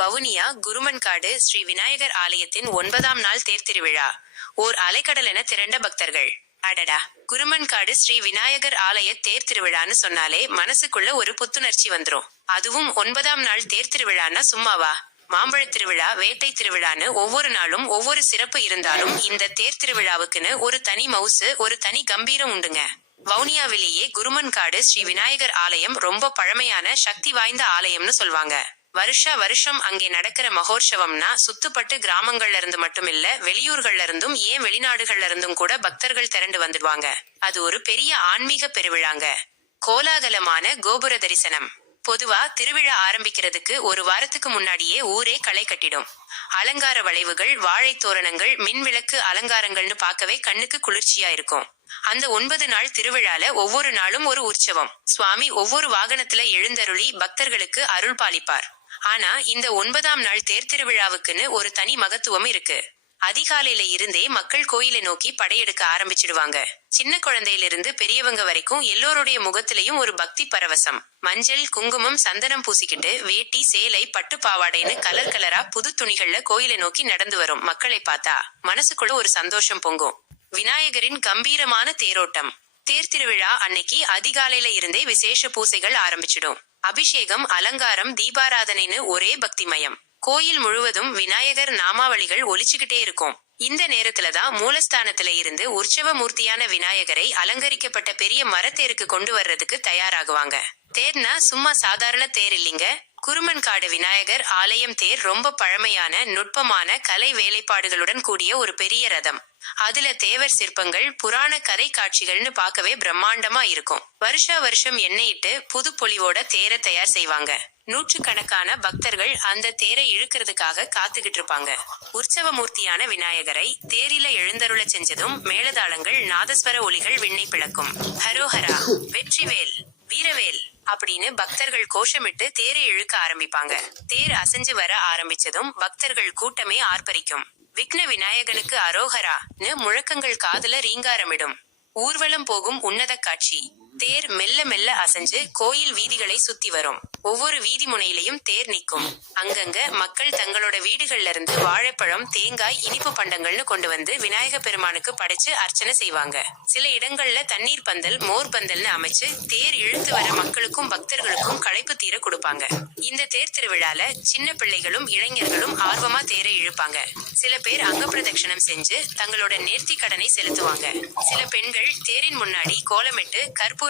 வவுனியா குருமன்காடு ஸ்ரீ விநாயகர் ஆலயத்தின் ஒன்பதாம் நாள் தேர் திருவிழா. ஓர் அலைக்கடல் என திரண்ட பக்தர்கள். அடடா! குருமன்காடு ஸ்ரீ விநாயகர் ஆலய தேர் திருவிழான்னு சொன்னாலே மனசுக்குள்ள ஒரு புத்துணர்ச்சி வந்துரும். அதுவும் ஒன்பதாம் நாள் தேர் திருவிழான்னா சும்மாவா? மாம்பழ திருவிழா வேட்டை திருவிழான்னு ஒவ்வொரு நாளும் ஒவ்வொரு சிறப்பு இருந்தாலும் இந்த தேர் திருவிழாவுக்குன்னு ஒரு தனி மவுசு ஒரு தனி கம்பீரம் உண்டுங்க. வவுனியாவிலேயே குருமன்காடு ஸ்ரீ விநாயகர் ஆலயம் ரொம்ப பழமையான சக்தி வாய்ந்த ஆலயம்னு சொல்வாங்க. வருஷா வருஷம் அங்கே நடக்கிற மகோற்சவம்னா சுத்துப்பட்டு கிராமங்கள்ல இருந்து மட்டும் இல்ல வெளியூர்கள்ல இருந்தும் ஏன் வெளிநாடுகள்ல இருந்தும் கூட பக்தர்கள் திரண்டு வந்துடுவாங்க. அது ஒரு பெரிய ஆன்மீக பெருவிழாங்க. கோலாகலமான கோபுர தரிசனம். பொதுவா திருவிழா ஆரம்பிக்கிறதுக்கு ஒரு வாரத்துக்கு முன்னாடியே ஊரே களை கட்டிடும். அலங்கார வளைவுகள் வாழை தோரணங்கள் மின்விளக்கு அலங்காரங்கள்னு பார்க்கவே கண்ணுக்கு குளிர்ச்சியா இருக்கும். அந்த ஒன்பது நாள் திருவிழால ஒவ்வொரு நாளும் ஒரு உற்சவம். சுவாமி ஒவ்வொரு வாகனத்துல எழுந்தருளி பக்தர்களுக்கு அருள் பாலிப்பார். ஆனா இந்த ஒன்பதாம் நாள் தேர் திருவிழாவுக்குன்னு ஒரு தனி மகத்துவம் இருக்கு. அதிகாலையில இருந்தே மக்கள் கோயிலை நோக்கி படையெடுக்க ஆரம்பிச்சிடுவாங்க. சின்ன குழந்தையிலிருந்து பெரியவங்க வரைக்கும் எல்லோருடைய முகத்திலையும் ஒரு பக்தி பரவசம். மஞ்சள் குங்குமம் சந்தனம் பூசிக்கிட்டு வேட்டி சேலை பட்டு பாவாடைன்னு கலர் கலரா புது துணிகள்ல கோயிலை நோக்கி நடந்து வரும் மக்களை பார்த்தா மனசுக்குள்ள ஒரு சந்தோஷம் பொங்கும். விநாயகரின் கம்பீரமான தேரோட்டம். தேர் திருவிழா அன்னைக்கு அதிகாலையில இருந்தே விசேஷ பூசைகள் ஆரம்பிச்சிடும். அபிஷேகம் அலங்காரம் தீபாராதனைன்னு ஒரே பக்திமயம். கோயில் முழுவதும் விநாயகர் நாமாவளிகள் ஒலிச்சுக்கிட்டே இருக்கும். இந்த நேரத்துலதான் மூலஸ்தானத்துல இருந்து உற்சவ மூர்த்தியான விநாயகரை அலங்கரிக்கப்பட்ட பெரிய மரத்தேருக்கு கொண்டு வர்றதுக்கு தயாராகுவாங்க. தேர்னா சும்மா சாதாரண தேர் இல்லைங்க? குருமன்காடு விநாயகர் ஆலயம் தேர் ரொம்ப பழமையான நுட்பமான கலை வேலைப்பாடுகளுடன் கூடிய ஒரு பெரிய ரதம். அதுல தேவர் சிற்பங்கள் புராண கதை காட்சிகள்னு பார்க்கவே பிரம்மாண்டமா இருக்கும். வருஷா வருஷம் எண்ணெயிட்டு புது பொலிவோட தேரை தயார் செய்வாங்க. நூற்றுக்கணக்கான பக்தர்கள் அந்த தேரை இழுக்கிறதுக்காக காத்துக்கிட்டு இருப்பாங்க. உற்சவ மூர்த்தியான விநாயகரை தேரில எழுந்தருள செஞ்சதும் மேலதாளங்கள் நாதஸ்வர ஒலிகள் விண்ணை பிளக்கும். ஹரோஹரா வெற்றிவேல் வீரவேல் அப்படின்னு பக்தர்கள் கோஷமிட்டு தேரை இழுக்க ஆரம்பிப்பாங்க. தேர் அசைஞ்சு வர ஆரம்பிச்சதும் பக்தர்கள் கூட்டமே ஆர்ப்பரிக்கும். விக்ன விநாயகனுக்கு அரோகரான்னு முழக்கங்கள் காதுல ரீங்காரமிடும். ஊர்வலம் போகும் உன்னத காட்சி. தேர் மெல்ல மெல்ல அசைஞ்சு கோயில் வீதிகளை சுத்தி வரும். ஒவ்வொரு வீதி முனையிலையும் தேர் நிற்கும். அங்கங்க மக்கள் தங்களோட வீடுகள்ல இருந்து வாழைப்பழம் தேங்காய் இனிப்பு பண்டங்கள்னு கொண்டு வந்து விநாயக பெருமானுக்கு படைச்சு அர்ச்சனை செய்வாங்க. சில இடங்கள்ல தண்ணீர் பந்தல் மோர் பந்தல்னு அமைச்சு தேர் இழுத்து வர மக்களுக்கும் பக்தர்களுக்கும் களைப்பு தீர கொடுப்பாங்க. இந்த தேர் திருவிழால சின்ன பிள்ளைகளும் இளைஞர்களும் ஆர்வமா தேரை இழுப்பாங்க. சில பேர் அங்க பிரதட்சணம் செஞ்சு தங்களோட நேர்த்தி கடனை செலுத்துவாங்க. சில பெண்கள் தேரின் முன்னாடி கோலமிட்டு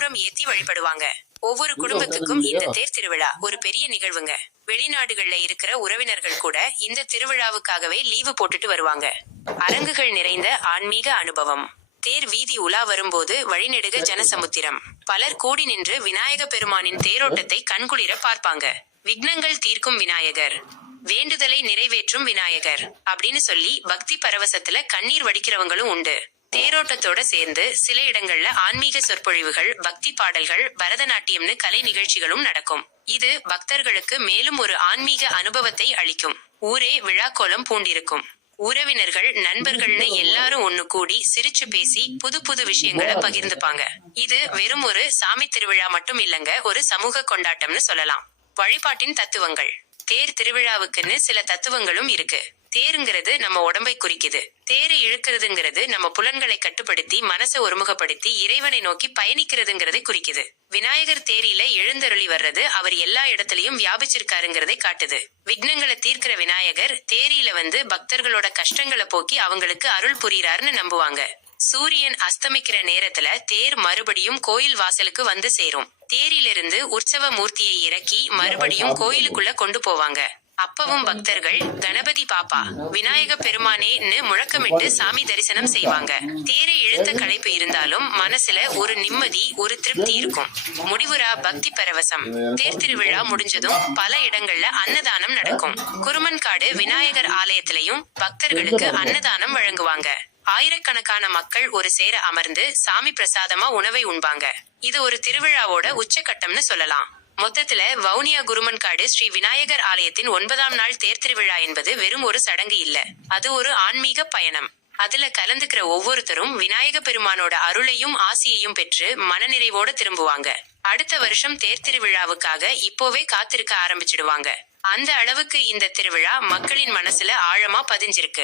கற்பூரம் ஏத்தி வழிபடுவாங்க. ஒவ்வொரு குடும்பத்துக்கும் இந்த தேர் திருவிழா ஒரு பெரிய நிகழ்வுங்க. வெளிநாடுகள்ல இருக்கிற உறவினர்கள் கூட இந்த திருவிழாவுக்காகவே லீவு போட்டுட்டு வருவாங்க. அரங்குகள் நிறைந்த ஆன்மீக அனுபவம். தேர் வீதி உலா வரும்போது வழிநெடுக ஜனசமுத்திரம். பலர் கூடி நின்று விநாயக பெருமானின் தேரோட்டத்தை கண்குளிர பார்ப்பாங்க. விக்னங்கள் தீர்க்கும் விநாயகர். வேண்டுதலை நிறைவேற்றும் விநாயகர் அப்படின்னு சொல்லி பக்தி பரவசத்துல கண்ணீர் வடிக்கிறவங்களும் உண்டு. தேரோட்டத்தோட சேர்ந்து சில இடங்கள்ல ஆன்மீக சொற்பொழிவுகள் பக்தி பாடல்கள் பரதநாட்டியம்னு கலை நிகழ்ச்சிகளும் நடக்கும். இது பக்தர்களுக்கு மேலும் ஒரு ஆன்மீக அனுபவத்தை அளிக்கும். ஊரே விழாக்கோலம் பூண்டிருக்கும். உறவினர்கள் நண்பர்கள்னு எல்லாரும் ஒண்ணு கூடி சிரிச்சு பேசி புது புது விஷயங்களை பகிர்ந்துப்பாங்க. இது வெறும் ஒரு சாமி திருவிழா மட்டும் இல்லங்க ஒரு சமூக கொண்டாட்டம்னு சொல்லலாம். வழிபாட்டின் தத்துவங்கள். தேர் திருவிழாவுக்குன்னு சில தத்துவங்களும் இருக்கு. தேருங்கிறது நம்ம உடம்பை குறிக்குது. தேரை இழுக்கிறதுங்கிறது நம்ம புலன்களை கட்டுப்படுத்தி மனசை ஒருமுகப்படுத்தி இறைவனை நோக்கி பயணிக்கிறதுங்கிறதை குறிக்குது. விநாயகர் தேரியில எழுந்தருளி வர்றது அவர் எல்லா இடத்துலயும் வியாபிச்சிருக்காருங்கிறதை காட்டுது. விக்னங்களை தீர்க்கிற விநாயகர் தேரியில வந்து பக்தர்களோட கஷ்டங்களை போக்கி அவங்களுக்கு அருள் புரியுறாருன்னு நம்புவாங்க. சூரியன் அஸ்தமிக்கிற நேரத்துல தேர் மறுபடியும் கோயில் வாசலுக்கு வந்து சேரும். தேரிலிருந்து உற்சவ மூர்த்தியை இறக்கி மறுபடியும் கோயிலுக்குள்ள கொண்டு போவாங்க. அப்பவும் பக்தர்கள் கணபதி பாப்பா விநாயக பெருமானேன்னு முழக்கமிட்டு சாமி தரிசனம் செய்வாங்க. தேரை இழுத்த களைப்பு இருந்தாலும் மனசுல ஒரு நிம்மதி ஒரு திருப்தி இருக்கும். முடிவுரா பக்தி பரவசம். தேர் திருவிழா முடிஞ்சதும் பல இடங்கள்ல அன்னதானம் நடக்கும். குருமன்காடு விநாயகர் ஆலயத்திலையும் பக்தர்களுக்கு அன்னதானம் வழங்குவாங்க. ஆயிரக்கணக்கான மக்கள் ஒரு சேர அமர்ந்து சாமி பிரசாதமா உணவை உண்பாங்க. இது ஒரு திருவிழாவோட உச்சக்கட்டம்னு சொல்லலாம். மொத்தத்துல வவுனியா குருமன்காடு ஸ்ரீ விநாயகர் ஆலயத்தின் ஒன்பதாம் நாள் தேர் திருவிழா என்பது வெறும் ஒரு சடங்கு இல்ல. அது ஒரு ஆன்மீக பயணம். அதுல கலந்துக்கிற ஒவ்வொருத்தரும் விநாயக பெருமானோட அருளையும் ஆசியையும் பெற்று மனநிறைவோட திரும்புவாங்க. அடுத்த வருஷம் தேர் திருவிழாவுக்காக இப்போவே காத்திருக்க ஆரம்பிச்சிடுவாங்க. அந்த அளவுக்கு இந்த திருவிழா மக்களின் மனசுல ஆழமா பதிஞ்சிருக்கு.